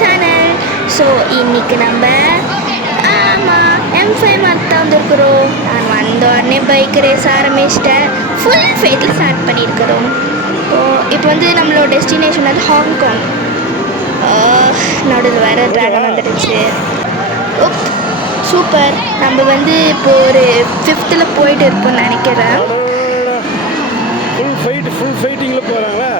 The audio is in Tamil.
சேனல். ஸோ இன்னைக்கு நம்ம M5 தான் வந்துருக்குறோம். நான் வந்த உடனே பைக் ரேஸ் ஆரம்பிச்சிட்டேன். ஃபுல் ஃபேட்டில் ஸ்டார்ட் பண்ணியிருக்கிறோம். இப்போ வந்து நம்மளோட டெஸ்டினேஷன் வந்து ஹாங்காங். நடுவில் வேறு ட்ராகன் வந்துடுச்சு. சூப்பர். நம்ம வந்து இப்போ ஒரு 5th போயிட்டு இருப்போம்னு நினைக்கிறேன். ஃபுல் ஃபைட்டிங்கில் போகிறாங்களா?